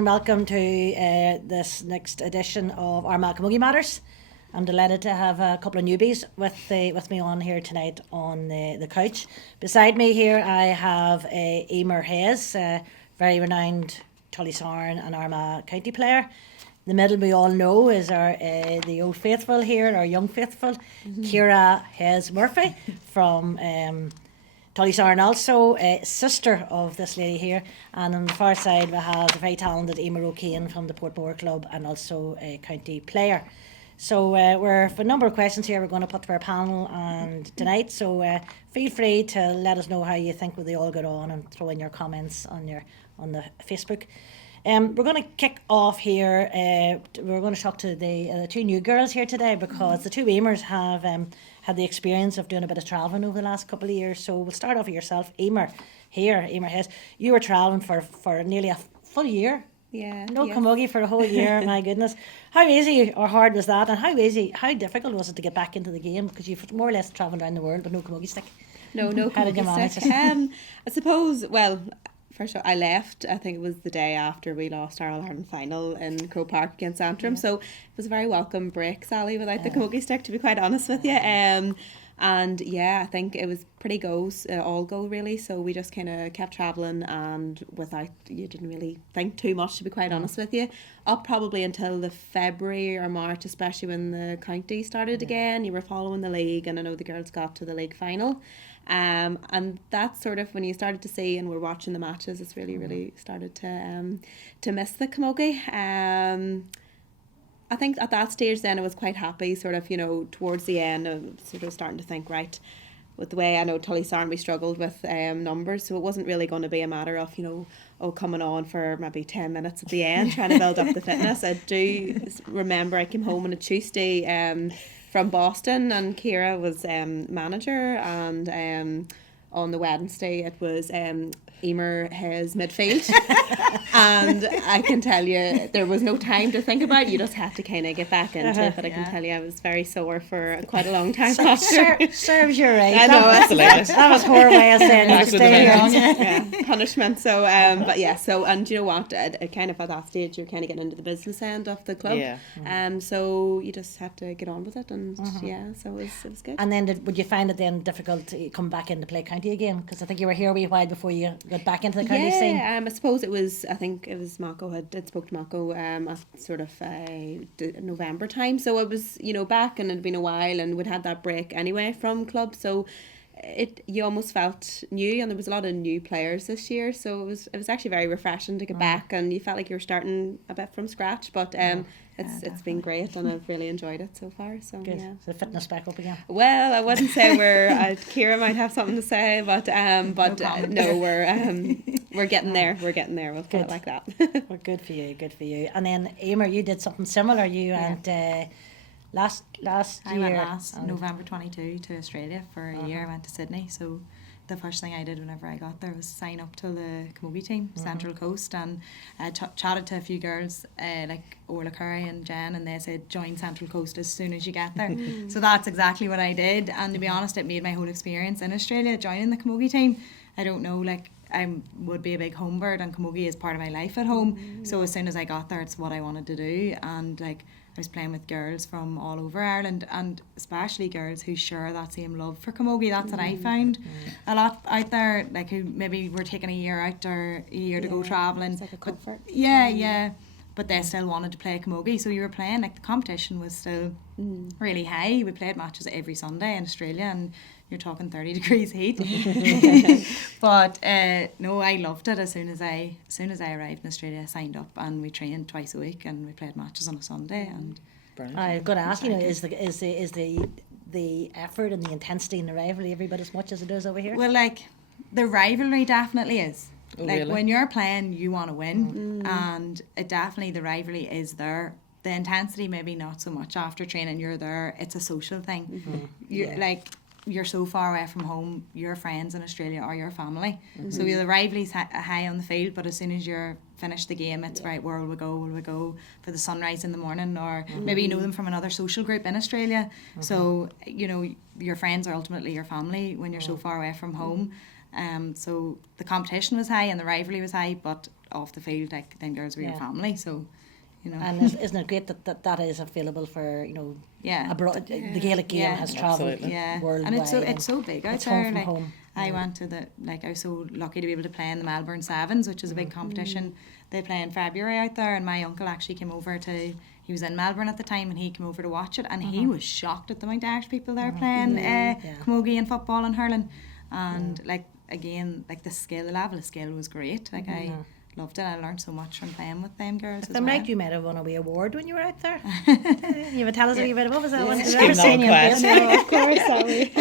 and welcome to this next edition of Armagh Camogie Matters. I'm delighted to have a couple of newbies with me on here tonight on the couch. Beside me here I have Eimear Hayes, very renowned Tullysaran and Armagh county player. The middle we all know is our the old faithful here, our young faithful, Ciara Hayes Murphy from Tullysaran, also a sister of this lady here. And on the far side we have the very talented Eimear O'Kane from the Port Mor club and also a county player. So we're for a number of questions here we're going to put to our panel and tonight. So feel free to let us know how you think they all got on and throw in your comments on the Facebook. We're going to kick off here. We're going to talk to the two new girls here today because the two Eimears have had the experience of doing a bit of travelling over the last couple of years. So we'll start off with yourself, Eimear. Eimear Hayes. You were travelling for nearly a full year. Yeah. No camogie for a whole year. My goodness. How easy or hard was that? And how difficult was it to get back into the game? Because you've more or less travelled around the world but no camogie stick. No How did you manage stick. it? I suppose, well, first of all, I left, I think it was the day after we lost our All-Ireland final in Croke Park against Antrim. So it was a very welcome break, Sally, without the camogie stick, to be quite honest with you. And yeah, I think it was pretty all go really. So we just kind of kept travelling and you didn't really think too much, to be quite honest with you. Up probably until the February or March, especially when the county started again. You were following the league, and I know the girls got to the league final. And that's sort of when you started to see and we're watching the matches, it's really started to miss the camogie. I think at that stage then I was quite happy, sort of, towards the end I was sort of starting to think, right, with the way I know Tullysaran we struggled with numbers, so it wasn't really going to be a matter of, coming on for maybe 10 minutes at the end, trying to build up the fitness. I do remember I came home on a Tuesday from Boston and Ciara was manager, and on the Wednesday it was Eimear Hayes midfield. And I can tell you there was no time to think about it, you just had to kind of get back into it. But I can tell you I was very sore for quite a long time after. Serves you right. I know, absolutely. That was poor way of saying you stay yeah, punishment. So but yeah, so, and you know what, kind of at that stage you're kind of getting into the business end of the club. So you just had to get on with it, and so it was good. And then would you find it then difficult to come back into play county again? Because I think you were here a wee while before you got back into the county scene. I suppose I think it was Mako had spoke to Mako at sort of November time, so it was back, and it had been a while, and we'd had that break anyway from club, so you almost felt new, and there was a lot of new players this year, so it was actually very refreshing to get back, and you felt like you were starting a bit from scratch, but it's been great, and I've really enjoyed it so far. So good. Yeah. So fitness back up again. Well, I wouldn't say Ciara might have something to say, but no, we're getting there. We're getting there. We'll put it like that. Well, good for you. And then Eimear, you did something similar. You went last I year. went last November 22 to Australia for a year. I went to Sydney, so the first thing I did whenever I got there was sign up to the camogie team, Central Coast, and I chatted to a few girls like Orla Curry and Jen, and they said join Central Coast as soon as you get there. So that's exactly what I did, and to be honest, it made my whole experience in Australia joining the camogie team. I don't know, I would be a big home bird, and camogie is part of my life at home. So as soon as I got there, it's what I wanted to do, and I was playing with girls from all over Ireland, and especially girls who share that same love for camogie. That's what I found. A lot out there, who maybe were taking a year out or a year to go travelling. It's like a comfort. But they still wanted to play camogie, so you were playing, the competition was still really high. We played matches every Sunday in Australia, and you're talking 30 degrees heat. But no, I loved it. As soon as I arrived in Australia, I signed up, and we trained twice a week, and we played matches on a Sunday. And I'm going to ask you, is the effort and the intensity and the rivalry every bit as much as it is over here? Well, the rivalry definitely is. Really? When you're playing, you want to win, and it definitely, the rivalry is there. The intensity maybe not so much after training. You're there. It's a social thing. You're so far away from home. Your friends in Australia are your family. So the rivalry's high on the field, but as soon as you're finished the game, it's right, where will we go? Will we go for the sunrise in the morning, or maybe you know them from another social group in Australia? So your friends are ultimately your family when you're so far away from home. So the competition was high and the rivalry was high, but off the field, like them girls were your family. So, you know. And isn't it great that is available for, you know, Yeah. abroad? The Gaelic game has travelled worldwide. And it's so big out there. Like, home. I went to I was so lucky to be able to play in the Melbourne Sevens, which is a big competition. They play in February out there, and my uncle actually came over he was in Melbourne at the time, and he came over to watch it, and he was shocked at the amount of Irish people there playing camogie and football and hurling. And like, again, like the level of skill was great. Like I loved it. I learned so much from playing with them girls. If I'm well. right, you might have won a wee award when you were out there. You would tell us a wee bit about, was that one? Scheme Of course, sorry.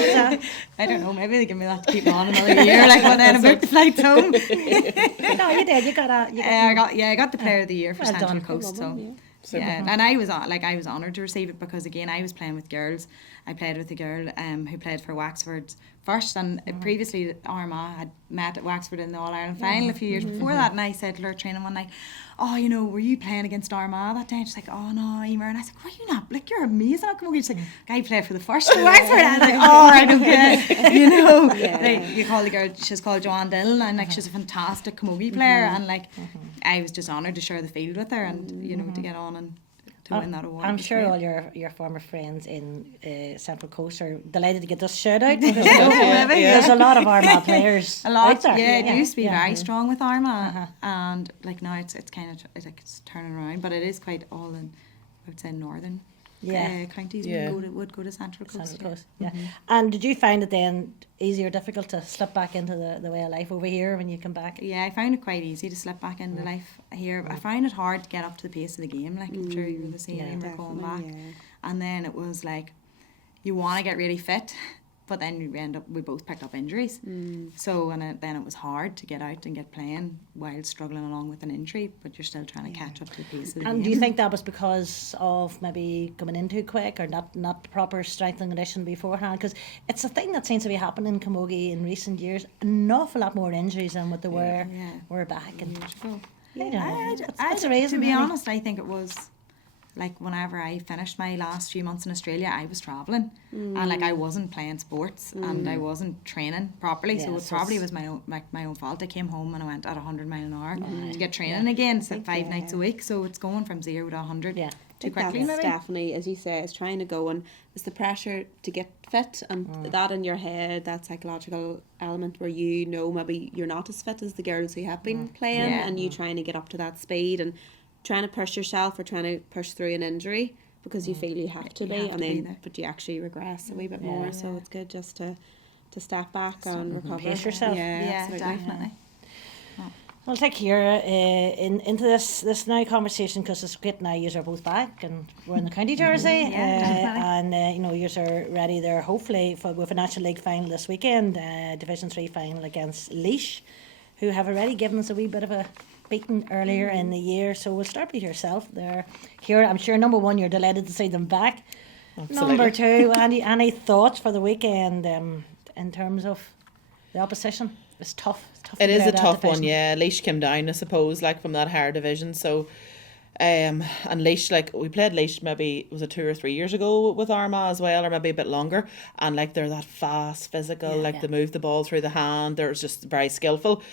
I don't know, maybe they give me that to keep on another year, like when I booked the flight home. No, you did. I got the player of the year for Well Central done. Coast. So Yeah. and I was honoured to receive it, because again I was playing with girls. I played with a girl who played for Wexford first, and previously Armagh had met at Wexford in the All-Ireland final a few years before that, and I said to her training one night, oh, you know, were you playing against Armagh that day? And she's like, oh no, Eimear. And I said, were you not? Like, you're amazing at camogie. She's like, I played for the first for Wexford. And I was like, oh, right, okay. You know, like, you call the girl, she's called Joanne Dillon, and like she's a fantastic camogie player, and like I was just honoured to share the field with her, and you know, to get on and to win that award. I'm sure all your former friends in Central Coast are delighted to get this shout out. There's a lot of Armagh players. A lot, out there. yeah. It used to be very strong with Armagh, and like now it's kind of it's turning around, but it is quite all in, I would say, northern counties would go to Central Coast. Central Coast, And did you find it then easy or difficult to slip back into the way of life over here when you come back? Yeah, I found it quite easy to slip back into life here. I found it hard to get up to the pace of the game. Like, I'm sure you were the same. We're going back, and then it was like you want to get really fit, but then we both picked up injuries. So then it was hard to get out and get playing while struggling along with an injury, but you're still trying to catch up to the pace of the game. And do you think that was because of maybe coming in too quick, or not proper strength and condition beforehand? Because it's a thing that seems to be happening in camogie in recent years. An awful lot more injuries than what there were back in years ago. That's a reason. To be honest, I think it was like whenever I finished my last few months in Australia, I was travelling, and like I wasn't playing sports and I wasn't training properly, so it probably was my own fault. I came home and I went at 100 mile an hour to get training again. It's like 5 nights a week, so it's going from 0 to 100 too quickly. That's definitely, as you say, it's trying to go, and it's the pressure to get fit, and that in your head, that psychological element where you know maybe you're not as fit as the girls who have been playing, and you trying to get up to that speed and trying to push yourself or trying to push through an injury because you feel you have to be, but you actually regress a wee bit more. So it's good just to step back and recover. Pace yourself. Yeah, definitely. I'll take here into this now conversation, because it's great now you are both back and we're in the county jersey, and you know, you are ready there hopefully with a National League final this weekend, Division 3 final against Laois, who have already given us a wee bit of a beaten earlier in the year. So we'll start with yourself there. Here, I'm sure number one, you're delighted to see them back. Absolutely. Number two, any thoughts for the weekend in terms of the opposition? It's tough. It is a tough one, yeah. Laois came down, I suppose, like from that higher division. So, and Laois, like we played Laois maybe, was it 2 or 3 years ago with Armagh as well, or maybe a bit longer. And like they're that fast, physical, they move the ball through the hand. They're just very skillful.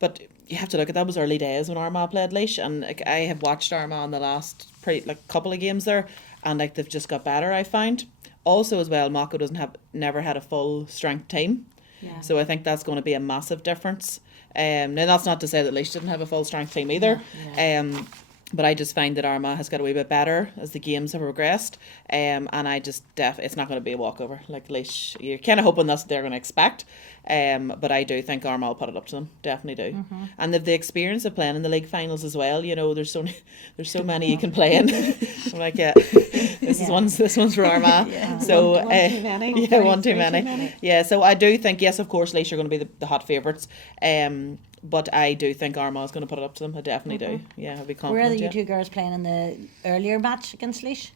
But you have to look at that was early days when Armagh played Laois, and like I have watched Armagh in the last couple of games there, and like they've just got better. I find also as well, Mako never had a full strength team, so I think that's going to be a massive difference. Now that's not to say that Laois didn't have a full strength team either. But I just find that Armagh has got a wee bit better as the games have progressed, and I just it's not going to be a walkover. Like Laois, you're kind of hoping that's what they're going to expect, but I do think Armagh will put it up to them, definitely do. And they've the experience of playing in the league finals as well. You know, there's so many you can play in. I'm like, this one's for Armagh. So one too many. Yeah, so I do think, yes, of course, Laois are going to be the hot favourites. But I do think Armagh is going to put it up to them. I definitely do. Yeah, I'll be confident. Were you two girls playing in the earlier match against Laois?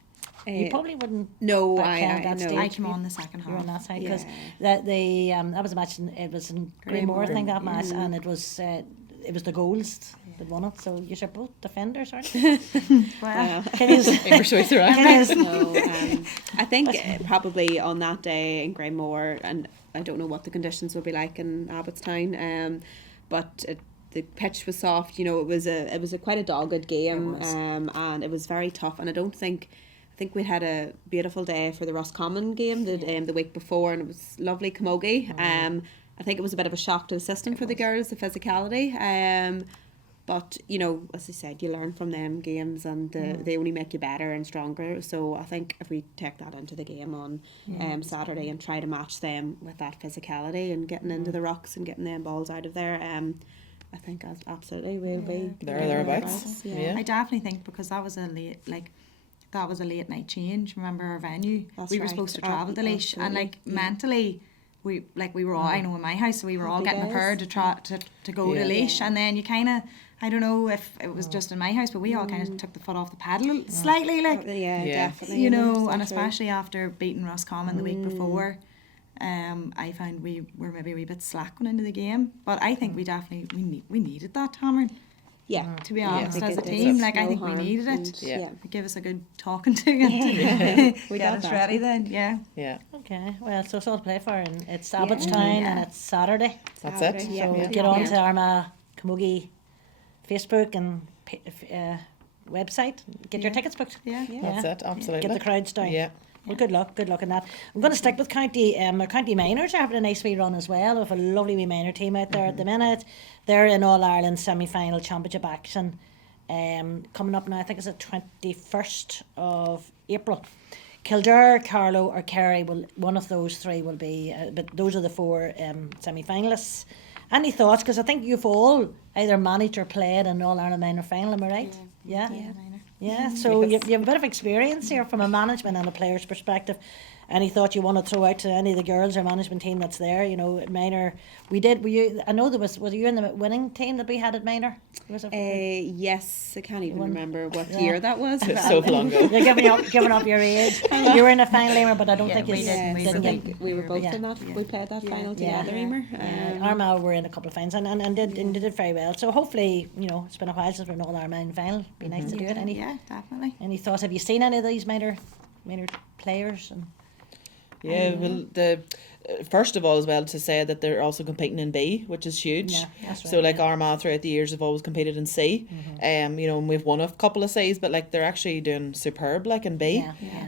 You probably wouldn't. No, I came on the second half. You were on that side, because that was a match. It was in Greenmore, I think, that match, and it was the goals that won it. So you're both defenders, aren't you? Well, I think probably on that day in Greenmore, and I don't know what the conditions will be like in Abbottstown, but the pitch was soft. You know, it was a quite a dogged game, and it was very tough. And I think we'd had a beautiful day for the Roscommon game the week before, and it was lovely camogie. I think it was a bit of a shock to the system for the girls, the physicality. But, you know, as I said, you learn from them games, and they only make you better and stronger. So I think if we take that into the game on Saturday and try to match them with that physicality and getting into the rocks and getting them balls out of there, I think absolutely we'll be thereabouts. I definitely think, because that was a late night change. Remember our venue? We were supposed to travel to Laois, and mentally, we were all, I know in my house, so we were all getting prepared to try to go to Laois, and then you kind of, I don't know if it was just in my house, but we all kind of took the foot off the pedal slightly, definitely, you know, and especially after beating Roscommon the week before. I found we were maybe a wee bit slack going into the game, but I think we definitely we needed that hammering. Yeah, to be honest, as a team, I think we needed it. It give us a good talking to and we get got us that. ready then. Yeah. Okay, well, so it's all to play for, and it's Abbottstown and it's Saturday. That's it. So get on to Armagh Camogie Facebook and website. Get your tickets booked. That's it. Absolutely. Get the crowds down. Yeah. Well, good luck in that. I'm going to stick with County Minors. Are having a nice wee run as well. We have a lovely wee minor team out there at the minute. They're in All Ireland semi-final championship action coming up now. I think it's the 21st of April. Kildare, Carlow or Kerry, one of those three will be, but those are the four semi-finalists. Any thoughts? Because I think you've all either managed or played in All Ireland minor final, am I right? Yeah. Yeah, so you have a bit of experience here from a management and a player's perspective. Any thought you want to throw out to any of the girls or management team that's there? You know, minor. I know was you in the winning team that we had at minor? Yes, I can't even remember what year that was. It's so long ago. You're giving up your age. You were in a final, Eimear, but I don't think you didn't I get. think we were both in that. We played that final together, Eimear. Armagh were in a couple of finals and did very well. So hopefully, you know, it's been a while since we've been all Armagh in final. Be nice to do it. Definitely. Any thoughts? Have you seen any of these minor players? Yeah, well, first of all, as well, to say that they're also competing in B, which is huge. Yeah, that's right. So, Armagh throughout the years have always competed in C. You know, and we've won a couple of C's, but they're actually doing superb, in B.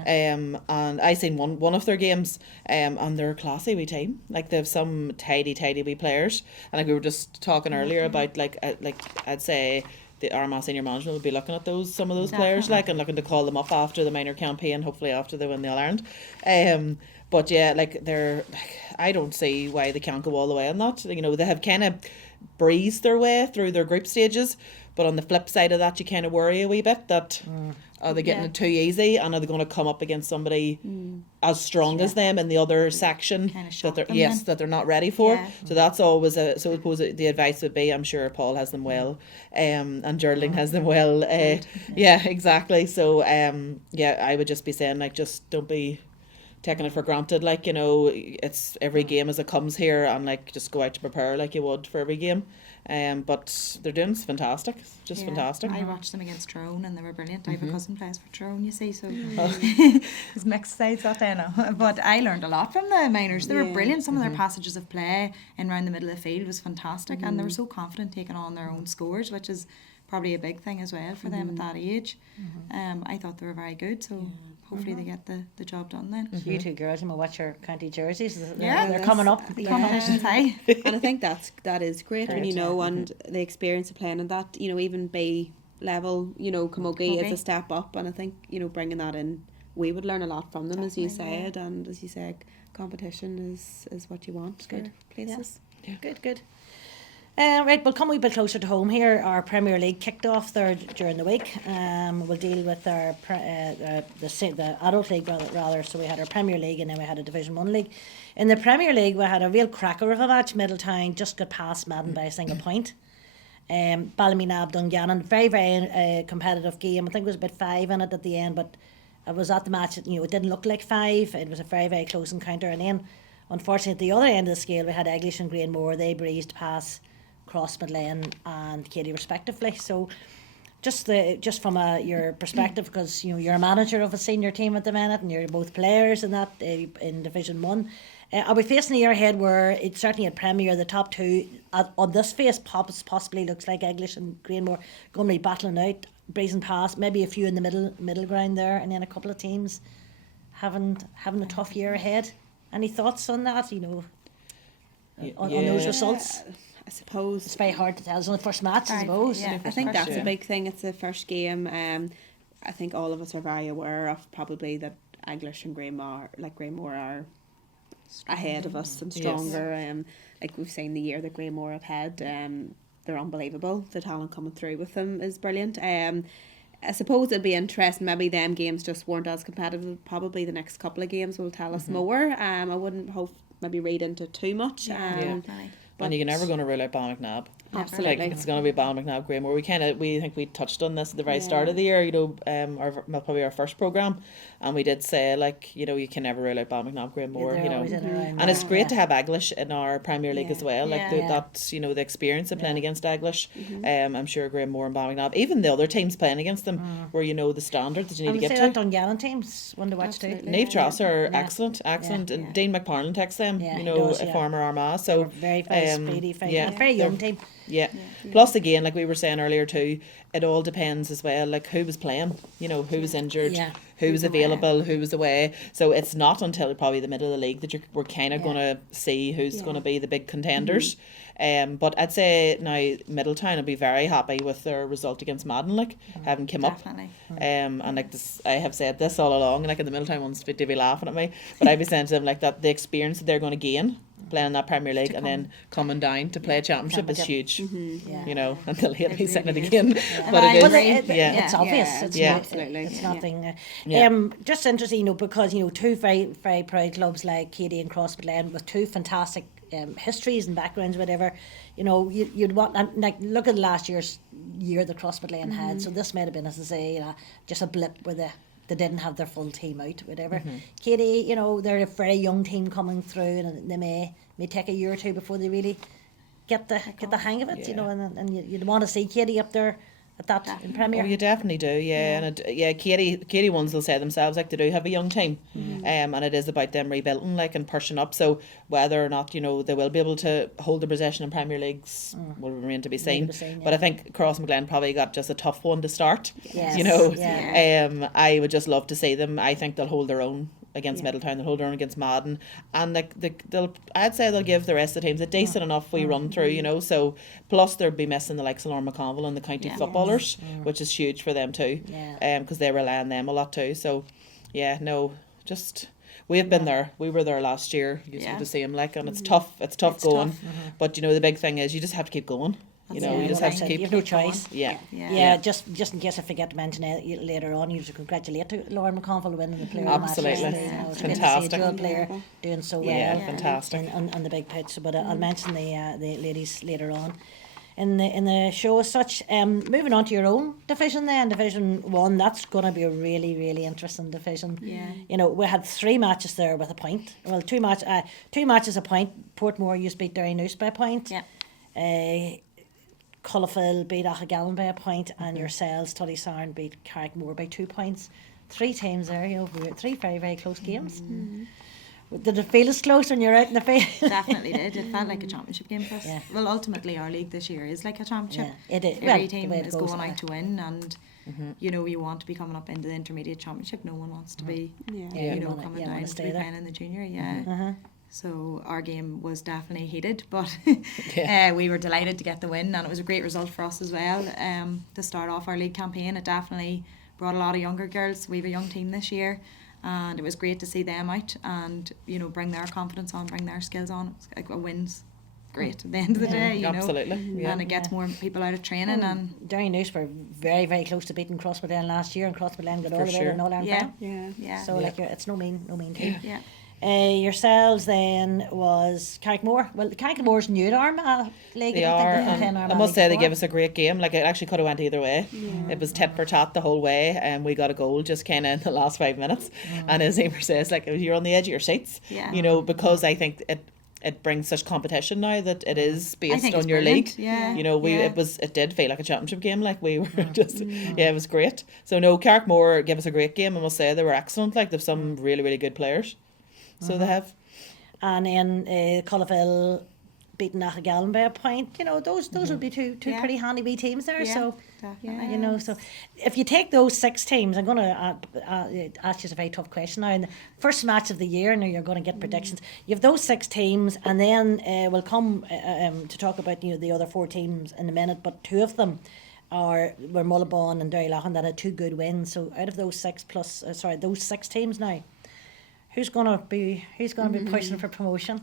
And I seen one of their games, and they're a classy wee team. They have some tidy wee players, and we were just talking earlier about I'd say the Armagh senior management would be looking at some of those players, and looking to call them up after the minor campaign, hopefully after they win the All Ireland. But yeah, they're I don't see why they can't go all the way on that. You know, they have kind of breezed their way through their group stages, but on the flip side of that, you kind of worry a wee bit that are they getting it too easy, and are they going to come up against somebody as strong as them in the other section that they're not ready for. So that's always so I suppose the advice would be, I'm sure Paul has them well, and Geraldine has them well. Yeah, exactly. So I would just be saying just don't be taking it for granted, you know, it's every game as it comes here, and just go out to prepare like you would for every game. But they're doing fantastic, fantastic. I watched them against Tyrone and they were brilliant. I have a cousin plays for Tyrone, you see, so it's mixed sides that day now. But I learned a lot from the minors. They were brilliant. Some of their passages of play in around the middle of the field was fantastic, and they were so confident taking on their own scores, which is probably a big thing as well for them at that age. I thought they were very good, so hopefully they get the job done then. You two girls, I'm gonna watch your county jerseys. Yeah, they're coming up. The competition's high. And I think that is great when you know, and the experience of playing in that, you know, even B level, you know, camogie is a step up, and I think, you know, bringing that in, we would learn a lot from them, as you said, and as you said, competition is what you want for places. Good. Right, we'll come a wee bit closer to home here. Our Premier League kicked off there during the week. We'll deal with our the adult league rather. So we had our Premier League, and then we had a Division 1 league. In the Premier League, we had a real cracker of a match. Middletown just got past Madden by a single point. Ballymeenab Dungannon, very competitive game. I think it was about 5 in it at the end, but it was at the match. You know, it didn't look like 5. It was a very close encounter. And then, unfortunately, at the other end of the scale, we had Eglish and Greenmore. They breezed past Cross Midlane and Katie respectively. So just from your perspective, because you're a manager of a senior team at the minute, and you're both players in that in Division 1. Are we facing a year ahead where it's certainly at Premier, the top two on this face possibly looks like English and Greenmore going to be battling out, breezing past, maybe a few in the middle ground there, and then a couple of teams having a tough year ahead? Any thoughts on that? On those results? I suppose It's very hard to tell. It's only the first match, I suppose. Yeah. I think that's a big thing. It's the first game. I think all of us are very aware of probably that English and Greenmore are ahead of us and stronger. Like we've seen the year that Greenmore have had, they're unbelievable. The talent coming through with them is brilliant. I suppose it'll be interesting. Maybe them games just weren't as competitive. Probably the next couple of games will tell us more. I wouldn't maybe read into too much. And you're never going to rule out Ballymacnab. Absolutely. Like, it's going to be Ballymacnab, Greenmore. We think we touched on this at the very start of the year, probably our first programme, and we did say, like, you can never rule out Ballymacnab, Greenmore, and it's great to have English in our Premier League as well, like that's, the experience of playing against English. I'm sure Greenmore and Ballymacnab, even the other teams playing against them, where the standard that you need to get to. that Dungannon teams, one to watch too. Nave Tross are excellent, and Dean McParlin takes them, a former Armagh, so very speedy, very young team. Yeah. Plus, again, like we were saying earlier too, it all depends as well, like who was playing, who was injured, who was available, who was away. So it's not until probably the middle of the league that we're kind of going to see who's going to be the big contenders. But I'd say now Middletown will be very happy with their result against Madden, like having come up. And like this, I have said this all along, and like in the Middletown ones to be laughing at me, but I'd be saying to them like that the experience that they're going to gain playing that Premier League and then coming down to play a championship is huge. And they'll hate me saying it again. But it's obvious. It's absolutely. It's nothing. Just interesting, because two very, very proud clubs like Katie and Crossmaglen with two fantastic histories and backgrounds, whatever. You'd want, and like look at last year's year that Crossmaglen had. So this might have been, as I say, just a blip where they didn't have their full team out, whatever. Katie, they're a very young team coming through, and they may take a year or two before they really get the hang of it, and you'd want to see Katie up there at that in Premier. Oh, you definitely do, and Katie ones will say themselves like they do have a young team, and it is about them rebuilding and pushing up. So whether or not they will be able to hold the possession in Premier Leagues will remain to be seen. But I think Crossmaglen probably got just a tough one to start. I would just love to see them. I think they'll hold their own against Middletown, they'll hold their own against Madden, and I'd say they'll give the rest of the teams a decent enough run through, so plus they'll be missing the likes of Armagh Camogie and the county footballers, which is huge for them too, because they rely on them a lot too. So we've been there. We were there last year. You get to see them and it's tough. It's tough going, but the big thing is you just have to keep going. You just have to keep. You have no choice. Just in case I forget to mention it later on, you should congratulate to Lauren McConville winning the player absolutely match. It's fantastic. good to see a dual player doing so well. Fantastic. On the big pitch. But I'll mention the ladies later on in the show as such. Moving on to your own division then, Division 1, that's going to be a really, really interesting division. We had 3 matches there with a point. Well, two matches a point. Port Mor used to beat Derrynoose by a point. Cullifil beat Achagallan by a point, and yourselves, Tullysaran, beat Carrickmore by 2 points. 3 teams there, 3 very, very close games. Did it feel as close when you're out in the field? Definitely did. It felt like a championship game for us. Well, ultimately our league this year is like a championship. It is. Every team is going out to win, and you want to be coming up into the intermediate championship. No one wants to be coming down to be playing in the junior. So our game was definitely heated, but we were delighted to get the win, and it was a great result for us as well. To start off our league campaign, it definitely brought a lot of younger girls. We have a young team this year, and it was great to see them out and bring their confidence on, bring their skills on. It was like a win's great at the end of the day, absolutely. And it gets more people out of training. And Derrynoose were very, very close to beating Crossmaglen last year, and Crossmaglen got all the way to an All-Ireland final. So it's no mean team. Yourselves then was Carrickmore. Well, Carrickmore's new to Armagh League. They are. I must say they gave us a great game. Like, it actually could have went either way. It was tit for tat the whole way, and we got a goal just kind of in the last 5 minutes. And as Eimear says, like, you're on the edge of your seats. Because I think it brings such competition now that it is based think on it's your brilliant, league. yeah, You know, yeah. it did feel like a championship game. Like we were just, it was great. So no, Carrickmore gave us a great game. I must say they were excellent. Like they've some really, really good players. So they have. And then Cullaville beating Achigallen by a point. You know, those would be two Yeah. pretty handy wee teams there. Yeah, So definitely. you know, so if you take those 6 teams, I'm going to ask you a very tough question now. In the first match of the year, now you're going to get predictions. You have those 6 teams, and then we'll come to talk about the other 4 teams in a minute. But 2 of them were Mullabon and Derrylaughran that had 2 good wins. So out of those 6 those 6 teams now, who's going to be pushing for promotion?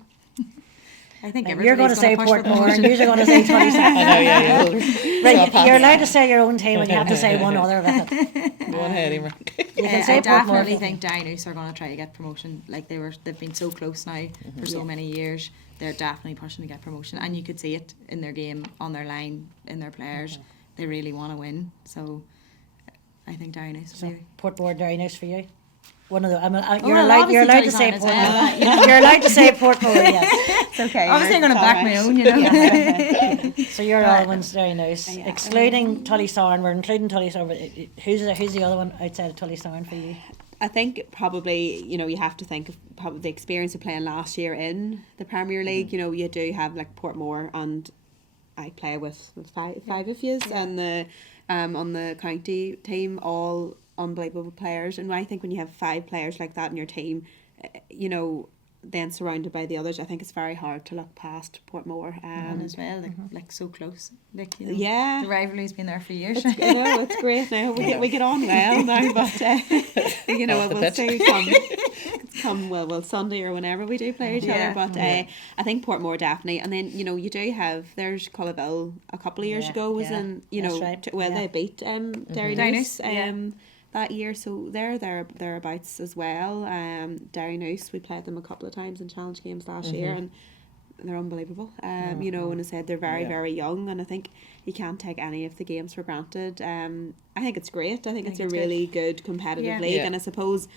I think You're going to everybody's say push Port for Mor, and promotion. you're going to say Tullysaran. I know, yeah. Right, you're allowed to say your own team, and you have to say one other with it. Go on ahead, Eimear. You can I say Port Mor. definitely think Downhouse are going to try to get promotion. Like they've been so close now for so many years. They're definitely pushing to get promotion, and you could see it in their game, on their line, in their players. They really want to win. So I think Downhouse. So Port Mor, very nice for you. One of the, well, you're allowed to obviously say Tullysaran as Port well. Mor. You're allowed to say Port Mor, yes. It's okay. Obviously, I'm going to back my own. You know. So you're all ones very nice, excluding Tullysaran. We're including Tullysaran. But who's the other one outside of Tullysaran for you? I think probably, you have to think of probably the experience of playing last year in the Premier League. You do have like Port Mor, and I play with five of you, and the on the county team, all unbelievable players. And I think when you have 5 players like that in your team, then surrounded by the others, I think it's very hard to look past Port Mor. As well, like so close. Like Yeah. the rivalry's been there for years. It's great now. We get on well now, but we'll see come Sunday or whenever we do play each other. But I think Port Mor definitely, and then you do have there's Cullaville a couple of years ago was in That's right. they beat Derrynous that year, so they're thereabouts as well. Derrynous, we played them a couple of times in challenge games last year, and they're unbelievable. And I said they're very very young, and I think you can't take any of the games for granted. I think it's great. I think it's a really good competitive league, and I suppose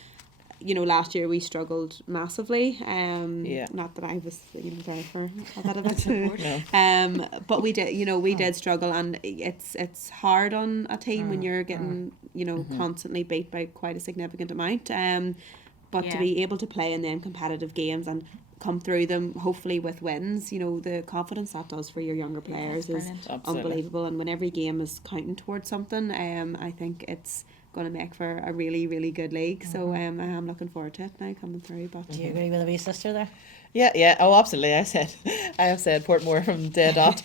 last year we struggled massively. Not that I was there for a bit of it. But we did we did struggle, and it's hard on a team when you're getting constantly beat by quite a significant amount. But to be able to play in them competitive games and come through them hopefully with wins, the confidence that does for your younger players is unbelievable. And when every game is counting towards something, I think it's going to make for a really really good league. So I am looking forward to it now coming through. But Do you agree with the wee sister there? Yeah. Oh, absolutely. I have said Port Mor from day dot.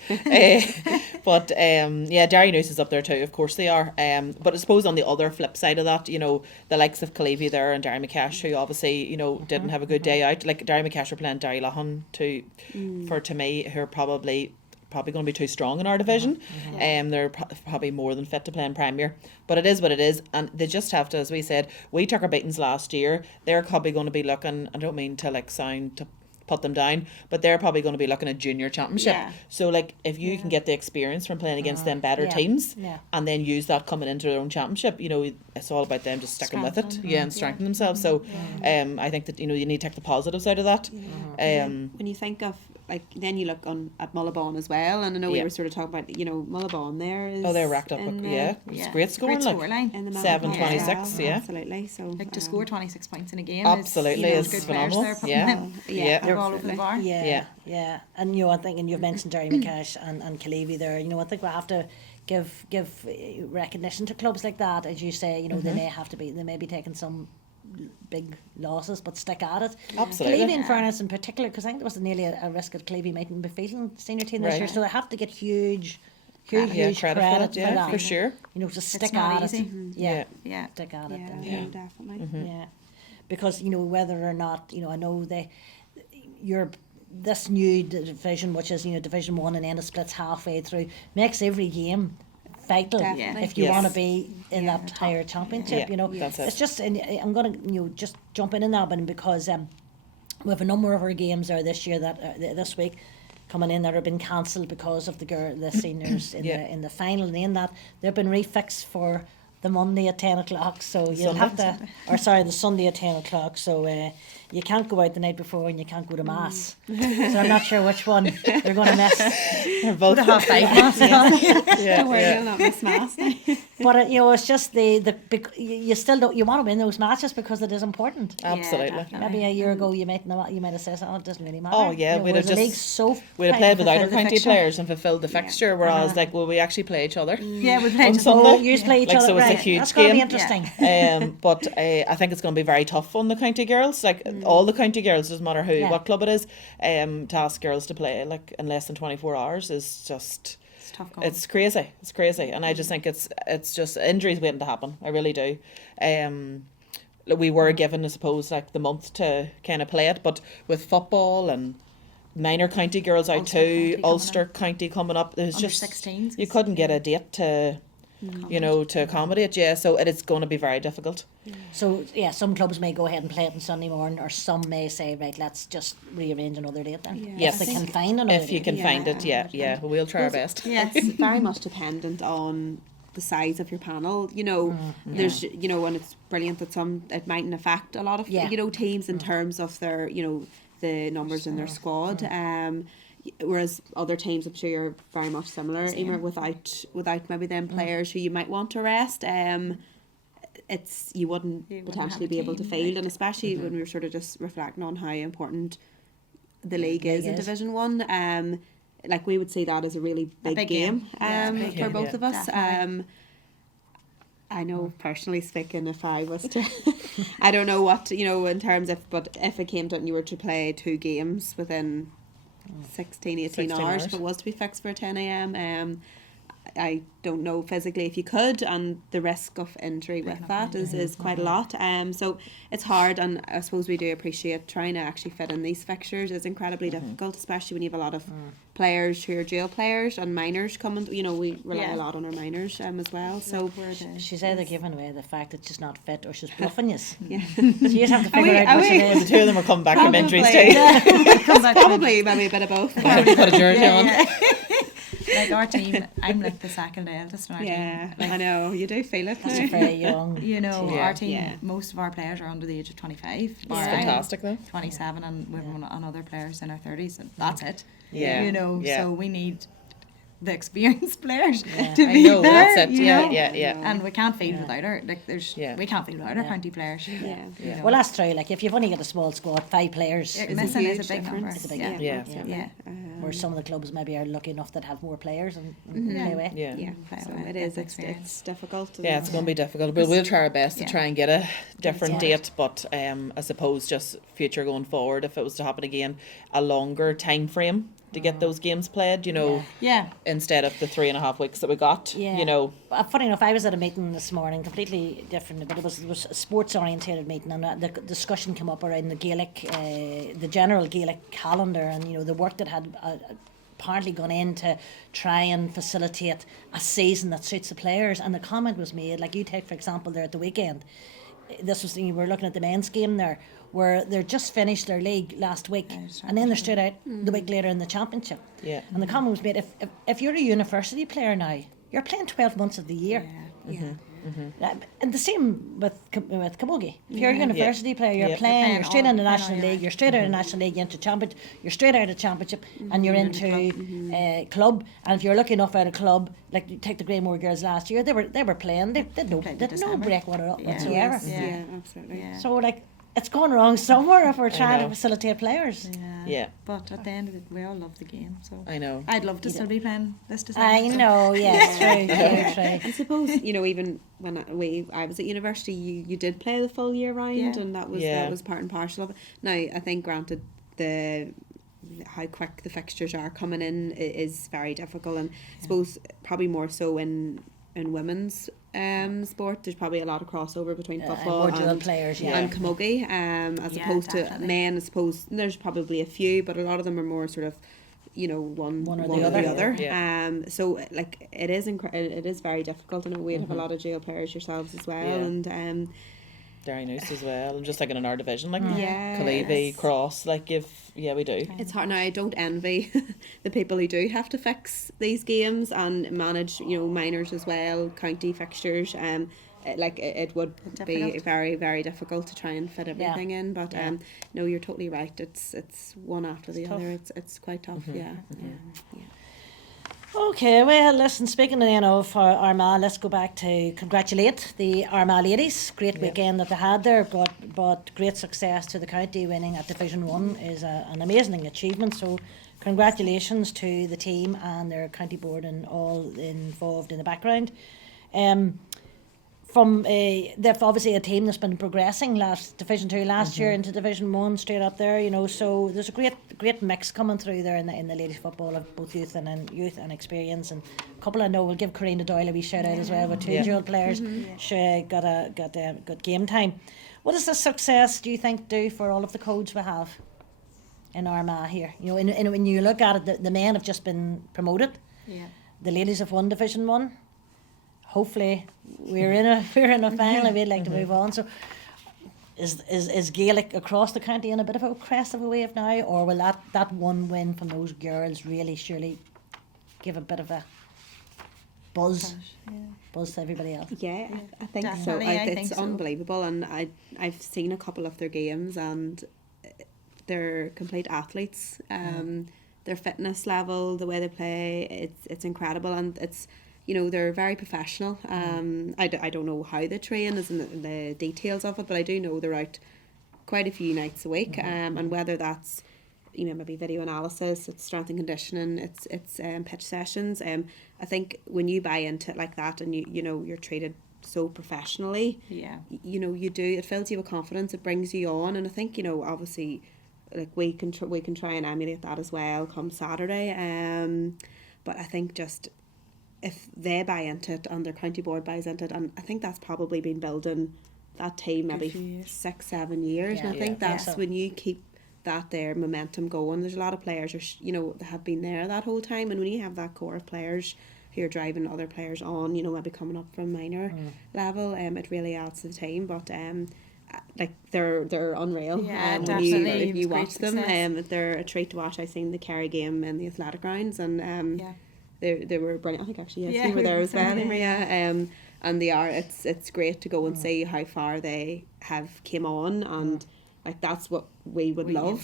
But Derrynous is up there too. Of course they are. But I suppose on the other flip side of that, the likes of Clevie there and Derrymacash, who obviously didn't have a good day out. Like Derrymacash are playing Derrylaughran too. To me, who are probably going to be too strong in our division. They're probably more than fit to play in Premier. But it is what it is, and they just have to, as we said, we took our beatings last year. They're probably going to be looking, I don't mean to sound to put them down, but they're probably going to be looking at junior championship. So if you can get the experience from playing against them better teams, and then use that coming into their own championship, it's all about them just sticking with it, and strengthening themselves. So I think that you need to take the positives out of that. When you think of then you look at Mullabon as well, and I know we were sort of talking about Mullabon there is they're racked up it's great scoring, great scoreline. in the 7-26 absolutely. So to score 26 points in a game absolutely is is good players phenomenal. there they're all over the bar. Yeah. And I think, and you've mentioned Derrymacash and Clevie there. I think we have to give recognition to clubs like that, as you say. They may be taking some big losses, but stick at it. Absolutely. Clevie, in fairness, in particular, because I think there was nearly a risk that Clevie mightn't be fielding senior team this year, so they have to get huge credit for that. For sure. To stick not at easy. it. Yeah. Stick at it. definitely. Yeah, because whether or not I know this new division, which is Division 1, and then it splits halfway through, makes every game vital if you want to be in that higher championship. That's it. It's just, and I'm going to just jump in that one, because we have a number of our games there this year that this week coming in that have been cancelled because of the seniors in the final, and in that they've been refixed for the Monday at 10 o'clock, so you'll have to, the Sunday at 10 o'clock, so you can't go out the night before and you can't go to mass. So I'm not sure which one they're going to miss. They're both The 5:30 mass. Don't worry, you'll not miss mass. But it's just you still don't, you want to win those matches because it is important. Absolutely. definitely. Maybe a year ago you might have said, "Oh, it doesn't really matter." Oh, yeah, we'd we'd have the just- league's so We'd have tight played to without our fulfil the county fixture. players and fulfilled the fixture, whereas like will we actually play each other? Yeah, we played On just Sunday. Oh, you play each Like, other, so it's a right? huge That's going to be game. interesting. But I think it's going to be very tough on the county girls. Like all the county girls, doesn't matter what club it is. To ask girls to play like in less than 24 hours is just. It's tough going. It's crazy, and I just think it's just injuries waiting to happen. I really do. We were given, I suppose, like the month to kind of play it, but with football and minor county girls out Ulster too, County coming Ulster up. County coming up. There's Under just 16s. you couldn't get a date to, to accommodate. Yeah, so it is going to be very difficult. So some clubs may go ahead and play it on Sunday morning, or some may say, right, let's just rearrange another date then. Yeah. Yes. If they can find another If you date. can Yeah, find it, yeah, 100%. we'll try our best. Yes. It's very much dependent on the size of your panel. There's and it's brilliant that it mightn't affect a lot of Yeah. teams in terms of their the numbers in their squad. Whereas other teams, I'm sure you're very much similar, Eimear, without maybe them players who you might want to rest. You wouldn't You wouldn't potentially have a be able to team, field, right. and especially when we were sort of just reflecting on how important the league is in is. Division 1. Like we would see that as a really big, big game, game. Yeah, it's a big for game, both yeah. of us. Definitely. I know, personally speaking, if I was to, I don't know what, in terms of, but if it came to it and you were to play 2 games within 16, 18 16 hours, hours. if it was to be fixed for 10 a.m, I don't know physically if you could, and the risk of injury with that is quite a lot. So it's hard, and I suppose we do appreciate trying to actually fit in these fixtures is incredibly difficult, especially when you have a lot of players who are dual players and minors coming. We rely Yeah. a lot on our minors as well. So She's either giving away the fact that she's not fit or she's bluffing you. yeah, So you just have to figure out which it The is. two of them are coming back from injuries Probably. too. Come back to probably maybe a bit of both. Put a jersey on. like our team, I'm like the second eldest in our Yeah, team. I know, you do feel it. That's now. a very young. Yeah. Our team, Yeah. most of our players are under the age of 25. It's bar I'm fantastic though. 27, and we have another players in our 30s, and that's it. Yeah. Yeah. So we need the experienced players Yeah. to I be know, there. that's it. you Yeah, know? yeah. And we can't field without her. Like Yeah. we can't field without our county players. Yeah. You know. Well, that's true. Like if you've only got a small squad, 5 players, Yeah, It's a missing is huge a big number. difference. It's a big yeah. number. Yeah. absolutely. Yeah. where some of the clubs maybe are lucky enough that have more players and Yeah. play away. Yeah. Yeah, Play so away, it get is. the It's experience. difficult. Yeah, it's going to be difficult, but we'll try our best to Yeah. try and get a different Yeah. date. But I suppose just future going forward, if it was to happen again, a longer time frame to get those games played. Yeah. Instead of the 3.5 weeks that we got. Yeah. Funny enough, I was at a meeting this morning, completely different, but it was a sports orientated meeting, and the discussion came up around the Gaelic, the general Gaelic calendar, and the work that had apparently gone in to try and facilitate a season that suits the players. And the comment was made, like you take for example there at the weekend, this was you were looking at the men's game there, where they're just finished their league last week, and then they're straight out the week later in the championship. Yeah. And the comment was made, if you're a university player now, you're playing 12 months of the year. Yeah. And the same with Camogie. If you're a university player, you're Yeah. playing, you're straight all- into the playing all National year. League, you're straight out of the National League into championship, you're straight out of championship, and you're into club. And if you're lucky enough out of club, like you take the Greymore girls last year, they were playing, they did no Played to December December. break whatsoever. Yes, Yeah. yeah, absolutely. Yeah. So like it's going wrong somewhere if we're trying to know. facilitate players. Yeah. But at the end of it, we all love the game. So I know. I'd love to still be playing this December. I know, yes, true. I suppose even when I was at university, you did play the full year round, Yeah. and that was part and parcel of it. Now I think, granted, how quick the fixtures are coming in is very difficult, and I suppose probably more so in women's sport. There's probably a lot of crossover between football more dual and players, and camogie, as Yeah, opposed to definitely. men. I suppose there's probably a few, but a lot of them are more sort of one or or the the other. other. Yeah. So like it is very difficult. I know we have a lot of dual players yourselves as well, Yeah. and Very nice as well. And just like in our division, like yeah, Callevy, Cross, we do. it's hard now. I don't envy the people who do have to fix these games and manage minors as well, county fixtures. it would be Difficult. very, very difficult to try and fit everything in. But no, you're totally right. It's one after the other. It's quite tough. Yeah. Okay, well, listen, speaking then of Armagh, let's go back to congratulate the Armagh ladies. Great weekend that they had there, but great success to the county. Winning at Division 1 is an amazing achievement. So congratulations to the team and their county board and all involved in the background. They've obviously a team that's been progressing Division 2 last year into Division 1 straight up there, so there's a great mix coming through there in the ladies football of both youth and experience, and a couple I know we'll give Karina Doyle a wee shout out as well with 2-year-old players. She got good game time. What does this success, do you think, do for all of the codes we have in Armagh here? When you look at it, the men have just been promoted. The ladies have won Division 1. Hopefully we're in a final. We'd like to move on. So is Gaelic across the county in a bit of a crest of a wave now, or will that one win from those girls really surely give a bit of a buzz to everybody else? Yeah, I think so. Definitely, I think It's so. unbelievable, and I've seen a couple of their games, and they're complete athletes. Their fitness level, the way they play, it's incredible, and it's. They're very professional. I don't know how they train as in the details of it, but I do know they're out quite a few nights a week. And whether that's maybe video analysis, it's strength and conditioning, it's pitch sessions. I think when you buy into it like that, and you're treated so professionally, you do, it fills you with confidence, it brings you on, and I think obviously like we can try and emulate that as well come Saturday. But I think just if they buy into it and their county board buys into it, and I think that's probably been building that team maybe 6-7 years, and I think that's when you keep that there momentum going. There's a lot of players that have been there that whole time, and when you have that core of players who are driving other players on, maybe coming up from minor level, it really adds to the team. But like they're unreal. When you watch them, they're a treat to watch. I've seen the Kerry game in the athletic grounds, and They were brilliant. I think actually you were there as well, Maria. And they are. It's great to go and see how far they have came on, and like that's what we would love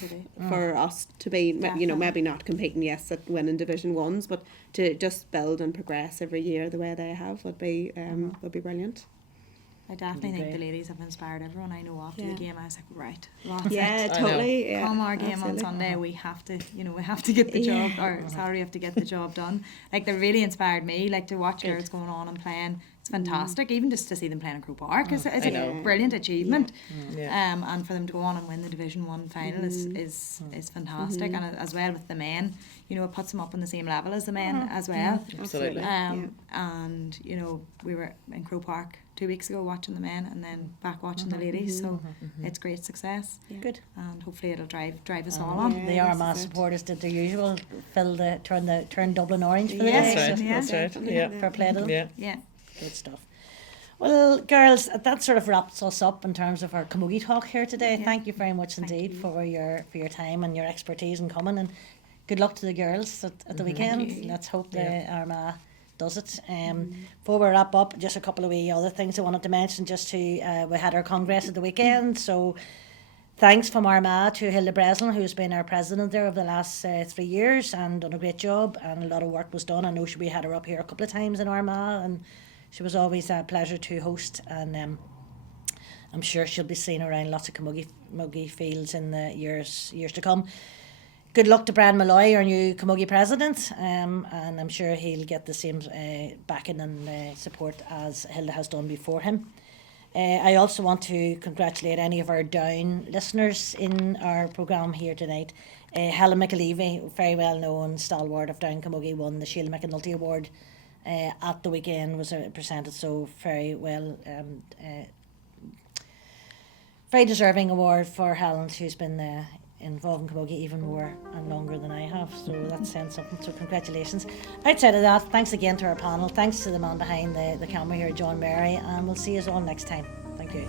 for us to be. Maybe not competing at winning Division 1s, but to just build and progress every year the way they have would be brilliant. I definitely think the ladies have inspired everyone I know after the game. I was like, right, Totally. Come our game on Sunday, we have to get the job, or Saturday we have to get the job done. Like they really inspired me. Like to watch girls going on and playing, it's fantastic. Even just to see them playing in Croke Park is a brilliant achievement. And for them to go on and win the Division 1 final is fantastic. And as well with the men, it puts them up on the same level as the men as well. Absolutely. And we were in Croke Park 2 weeks ago watching the men, and then back watching the ladies. So it's great success. Good. And hopefully it'll drive us all on. The Armagh supporters did their usual, turn Dublin orange for the day. That's right. Yeah. Fair play to them. Yeah. Good stuff. Well, girls, that sort of wraps us up in terms of our Camogie talk here today. Thank you very much indeed for your time and your expertise in coming, and good luck to the girls at the weekend. Let's hope the Armagh does it. Before we wrap up, just a couple of wee other things I wanted to mention. We had our congress at the weekend, so thanks from Armagh to Hilda Breslin, who's been our president there over the last 3 years and done a great job, and a lot of work was done. I know we had her up here a couple of times in Armagh, and she was always a pleasure to host, and I'm sure she'll be seen around lots of camogie fields in the years to come. Good luck to Brian Malloy, our new Camogie president, and I'm sure he'll get the same backing and support as Hilda has done before him. I also want to congratulate any of our Down listeners in our programme here tonight. Helen McAlevey, very well known stalwart of Down Camogie, won the Sheila McAnulty Award at the weekend, was presented, so very well, very deserving award for Helen, who's been involved in camogie even more and longer than I have, so that's saying something, so congratulations. Outside of that, thanks again to our panel, thanks to the man behind the camera here, John Mary, and we'll see you all next time. Thank you.